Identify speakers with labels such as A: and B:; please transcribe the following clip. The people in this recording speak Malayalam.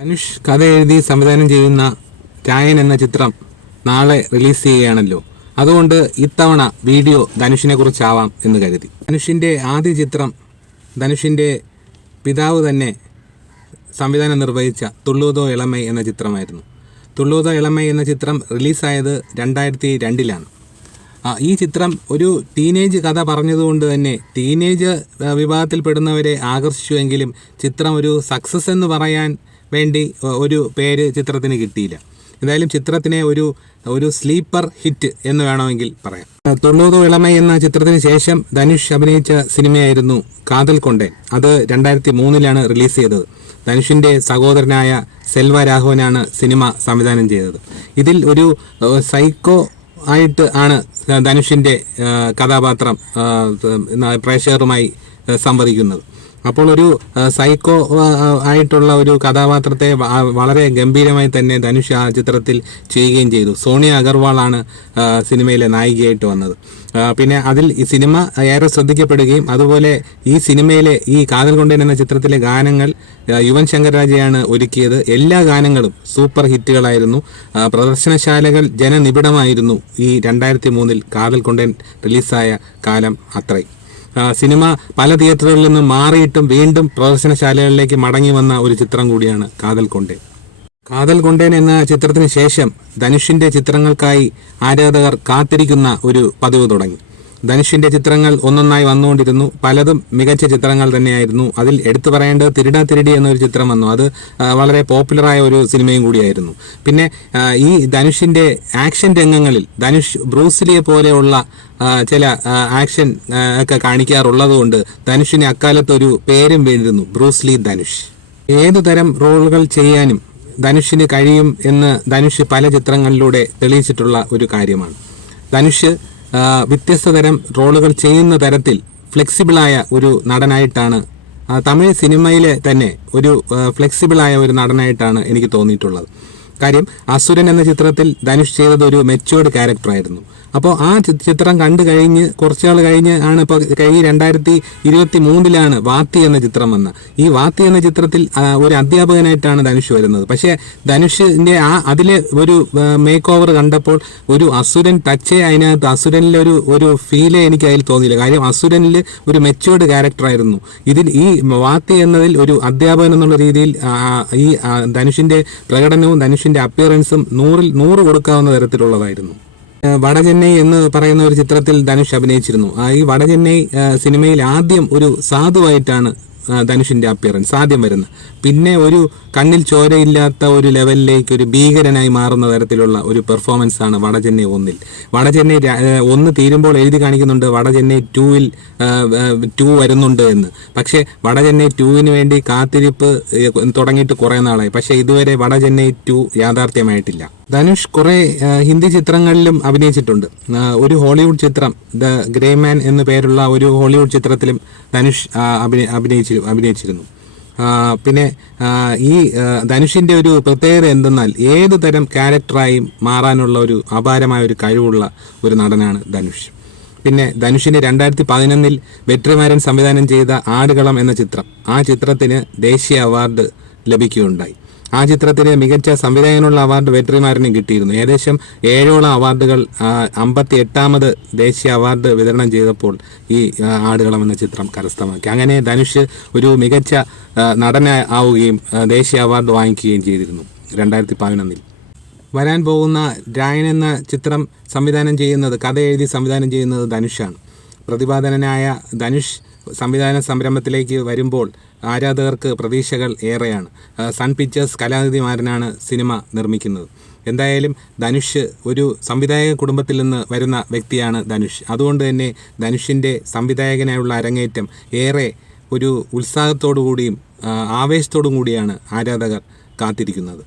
A: ധനുഷ് കഥ എഴുതി സംവിധാനം ചെയ്യുന്ന രായൻ എന്ന ചിത്രം നാളെ റിലീസ് ചെയ്യുകയാണല്ലോ. അതുകൊണ്ട് ഇത്തവണ വീഡിയോ ധനുഷിനെ കുറിച്ചാവാം എന്ന് കരുതി. ധനുഷിന്റെ ആദ്യ ചിത്രം ധനുഷിന്റെ പിതാവ് തന്നെ സംവിധാനം നിർവഹിച്ച തുള്ളൂതോ ഇളമൈ എന്ന ചിത്രമായിരുന്നു. തുള്ളൂതോ ഇളമൈ എന്ന ചിത്രം റിലീസായത് രണ്ടായിരത്തി രണ്ടിലാണ്. ഈ ചിത്രം ഒരു ടീനേജ് കഥ പറഞ്ഞതുകൊണ്ട് തന്നെ ടീനേജ് വിഭാഗത്തിൽപ്പെടുന്നവരെ ആകർഷിച്ചുവെങ്കിലും ചിത്രം ഒരു സക്സസ് എന്ന് പറയാൻ വേണ്ടി ഒരു പേര് ചിത്രത്തിന് കിട്ടിയില്ല. എന്തായാലും ചിത്രത്തിനെ ഒരു ഒരു സ്ലീപ്പർ ഹിറ്റ് എന്ന് വേണമെങ്കിൽ പറയാം. തൊണ്ണൂറ് ഇളമ എന്ന ചിത്രത്തിന് ശേഷം ധനുഷ് അഭിനയിച്ച സിനിമയായിരുന്നു കാതൽ കൊണ്ടേൻ. അത് രണ്ടായിരത്തി മൂന്നിലാണ് റിലീസ് ചെയ്തത്. ധനുഷിന്റെ സഹോദരനായ സെൽവ രാഘവനാണ് സിനിമ സംവിധാനം ചെയ്തത്. ഇതിൽ ഒരു സൈക്കോ ആയിട്ട് ആണ് ധനുഷിന്റെ കഥാപാത്രം പ്രേക്ഷകരുമായി സംവദിക്കുന്നത്. അപ്പോൾ ഒരു സൈക്കോ ആയിട്ടുള്ള ഒരു കഥാപാത്രത്തെ വളരെ ഗംഭീരമായി തന്നെ ധനുഷ് ആ ചിത്രത്തിൽ ചെയ്യുകയും ചെയ്തു. സോണിയ അഗർവാളാണ് സിനിമയിലെ നായികയായിട്ട് വന്നത്. പിന്നെ അതിൽ ഈ സിനിമ ഏറെ ശ്രദ്ധിക്കപ്പെടുകയും അതുപോലെ ഈ സിനിമയിലെ ഈ കാതൽ കൊണ്ടേൻ എന്ന ചിത്രത്തിലെ ഗാനങ്ങൾ യുവൻ ശങ്കർ രാജയാണ് ഒരുക്കിയത്. എല്ലാ ഗാനങ്ങളും സൂപ്പർ ഹിറ്റുകളായിരുന്നു. പ്രദർശനശാലകൾ ജനനിബിഡമായിരുന്നു ഈ രണ്ടായിരത്തി മൂന്നിൽ കാതൽ കൊണ്ടേൻ റിലീസായ കാലം അത്രയും. സിനിമ പല തിയേറ്ററുകളിൽ നിന്നും മാറിയിട്ടും വീണ്ടും പ്രദർശനശാലകളിലേക്ക് മടങ്ങി വന്ന ഒരു ചിത്രം കൂടിയാണ് കാതൽ കൊണ്ടേൻ. കാതൽ കൊണ്ടേൻ എന്ന ചിത്രത്തിന് ശേഷം ധനുഷിന്റെ ചിത്രങ്ങൾക്കായി ആരാധകർ കാത്തിരിക്കുന്ന ഒരു പതിവ് തുടങ്ങി. ധനുഷിന്റെ ചിത്രങ്ങൾ ഒന്നൊന്നായി വന്നുകൊണ്ടിരുന്നു. പലതും മികച്ച ചിത്രങ്ങൾ തന്നെയായിരുന്നു. അതിൽ എടുത്തു പറയേണ്ടത് തിരിടാ തിരിടി എന്നൊരു ചിത്രം വന്നു. അത് വളരെ പോപ്പുലറായ ഒരു സിനിമയും കൂടിയായിരുന്നു. പിന്നെ ഈ ധനുഷിന്റെ ആക്ഷൻ രംഗങ്ങളിൽ ധനുഷ് ബ്രൂസിലിയെ പോലെയുള്ള ചില ആക്ഷൻ ഒക്കെ കാണിക്കാറുള്ളത് കൊണ്ട് ധനുഷിന് അക്കാലത്ത് ഒരു പേരും വേണ്ടിരുന്നു ബ്രൂസ്ലി ധനുഷ്. ഏതു തരം റോളുകൾ ചെയ്യാനും ധനുഷിന് കഴിയും എന്ന് ധനുഷ് പല ചിത്രങ്ങളിലൂടെ തെളിയിച്ചിട്ടുള്ള ഒരു കാര്യമാണ്. ധനുഷ് വ്യത്യസ്ത തരം റോളുകൾ ചെയ്യുന്ന തരത്തിൽ ഫ്ലെക്സിബിളായ ഒരു നടനായിട്ടാണ് തമിഴ് സിനിമയിലെ തന്നെ ഒരു ഫ്ലെക്സിബിളായ ഒരു നടനായിട്ടാണ് എനിക്ക് തോന്നിയിട്ടുള്ളത്. കാര്യം അസുരൻ എന്ന ചിത്രത്തിൽ ധനുഷ് ചെയ്തത് ഒരു മെച്ചുവേർഡ് ക്യാരക്ടറായിരുന്നു അപ്പോൾ ആ ചിത്രം കണ്ടു കഴിഞ്ഞ് കുറച്ചാൾ കഴിഞ്ഞ് ആണ് ഇപ്പോൾ കഴിഞ്ഞ് രണ്ടായിരത്തി ഇരുപത്തി മൂന്നിലാണ് വാത്തി എന്ന ചിത്രം വന്ന. ഈ വാത്തി എന്ന ചിത്രത്തിൽ ഒരു അധ്യാപകനായിട്ടാണ് ധനുഷ് വരുന്നത്. പക്ഷേ ധനുഷിന്റെ ആ അതിലെ ഒരു മേക്ക് ഓവർ കണ്ടപ്പോൾ ഒരു അസുരൻ ടച്ചേ അതിനകത്ത് അസുരനിലെ ഒരു ഒരു ഫീലേ എനിക്ക് അതിൽ തോന്നിയില്ല. കാര്യം അസുരനിൽ ഒരു മെച്ചുവേർഡ് ക്യാരക്ടറായിരുന്നു ഇതിൽ ഈ വാത്തി എന്നതിൽ ഒരു അധ്യാപകൻ എന്നുള്ള രീതിയിൽ ഈ ധനുഷിന്റെ പ്രകടനവും പ്രകടനവും ധനുഷിന്റെ അപ്പിയറൻസും നൂറിൽ നൂറ് കൊടുക്കാവുന്ന തരത്തിലുള്ളതായിരുന്നു. വടചെന്നൈ എന്ന് പറയുന്ന ഒരു ചിത്രത്തിൽ ധനുഷ് അഭിനയിച്ചിരുന്നു. ആ ഈ വടചെന്നൈ സിനിമയിൽ ആദ്യം ഒരു സാധുവായിട്ടാണ് ആ, ധനുഷിന്റെ അപ്പിയറൻസ് ആദ്യം വരുന്നത്. പിന്നെ ഒരു കണ്ണിൽ ചോരയില്ലാത്ത ഒരു ലെവലിലേക്ക് ഒരു ഭീകരനായി മാറുന്ന തരത്തിലുള്ള ഒരു പെർഫോമൻസ് ആണ് വടചെന്നൈ ഒന്നിൽ. വടചെന്നൈ ഒന്ന് തീരുമ്പോൾ എഴുതി കാണിക്കുന്നുണ്ട് വടചെന്നൈ ടൂവിൽ ടു വരുന്നുണ്ട് എന്ന്. പക്ഷേ വടചെന്നൈ ടൂവിന് വേണ്ടി കാത്തിരിപ്പ് തുടങ്ങിയിട്ട് കുറേ നാളായി. പക്ഷേ ഇതുവരെ വടചെന്നൈ ടു യാഥാർത്ഥ്യമായിട്ടില്ല. ധനുഷ് കുറെ ഹിന്ദി ചിത്രങ്ങളിലും അഭിനയിച്ചിട്ടുണ്ട്. ഒരു ഹോളിവുഡ് ചിത്രം ദ ഗ്രേ മാൻ എന്നു പേരുള്ള ഒരു ഹോളിവുഡ് ചിത്രത്തിലും ധനുഷ് അഭിനയിച്ചി അഭിനയിച്ചിരുന്നു. പിന്നെ ഈ ധനുഷിന്റെ ഒരു പ്രത്യേകത എന്തെന്നാൽ ഏത് തരം ക്യാരക്ടറായും മാറാനുള്ള ഒരു അപാരമായ ഒരു കഴിവുള്ള ഒരു നടനാണ് ധനുഷ്. പിന്നെ ധനുഷിന് രണ്ടായിരത്തി പതിനൊന്നിൽ വെട്രിമാരൻ സംവിധാനം ചെയ്ത ആടുകളം എന്ന ചിത്രം ആ ചിത്രത്തിന് ദേശീയ അവാർഡ് ലഭിക്കുകയുണ്ടായി. ആ ചിത്രത്തിന് മികച്ച സംവിധായകനുള്ള അവാർഡ് വെറ്ററിമാരിന് കിട്ടിയിരുന്നു. ഏകദേശം ഏഴോളം അവാർഡുകൾ അമ്പത്തി എട്ടാമത് ദേശീയ അവാർഡ് വിതരണം ചെയ്തപ്പോൾ ഈ ആടുകളം എന്ന ചിത്രം കരസ്ഥമാക്കി. അങ്ങനെ ധനുഷ് ഒരു മികച്ച നടന ആവുകയും ദേശീയ അവാർഡ് വാങ്ങിക്കുകയും ചെയ്തിരുന്നു രണ്ടായിരത്തി പതിനൊന്നിൽ വരാൻ പോകുന്ന രായൻ എന്ന ചിത്രം സംവിധാനം ചെയ്യുന്നത് കഥ എഴുതി സംവിധാനം ചെയ്യുന്നത് ധനുഷാണ്. പ്രതിപാദനനായ ധനുഷ് സംവിധാന സംരംഭത്തിലേക്ക് വരുമ്പോൾ ആരാധകർക്ക് പ്രതീക്ഷകൾ ഏറെയാണ്. സൺ പിക്ചേഴ്സ് കലാനിധിമാരനാണ് സിനിമ നിർമ്മിക്കുന്നത്. എന്തായാലും ധനുഷ് ഒരു സംവിധായക കുടുംബത്തിൽ നിന്ന് വരുന്ന വ്യക്തിയാണ് ധനുഷ്. അതുകൊണ്ട് തന്നെ ധനുഷിന്റെ സംവിധായകനായുള്ള അരങ്ങേറ്റം ഏറെ ഒരു ഉത്സാഹത്തോടു കൂടിയും ആവേശത്തോടും കൂടിയാണ് ആരാധകർ കാത്തിരിക്കുന്നത്.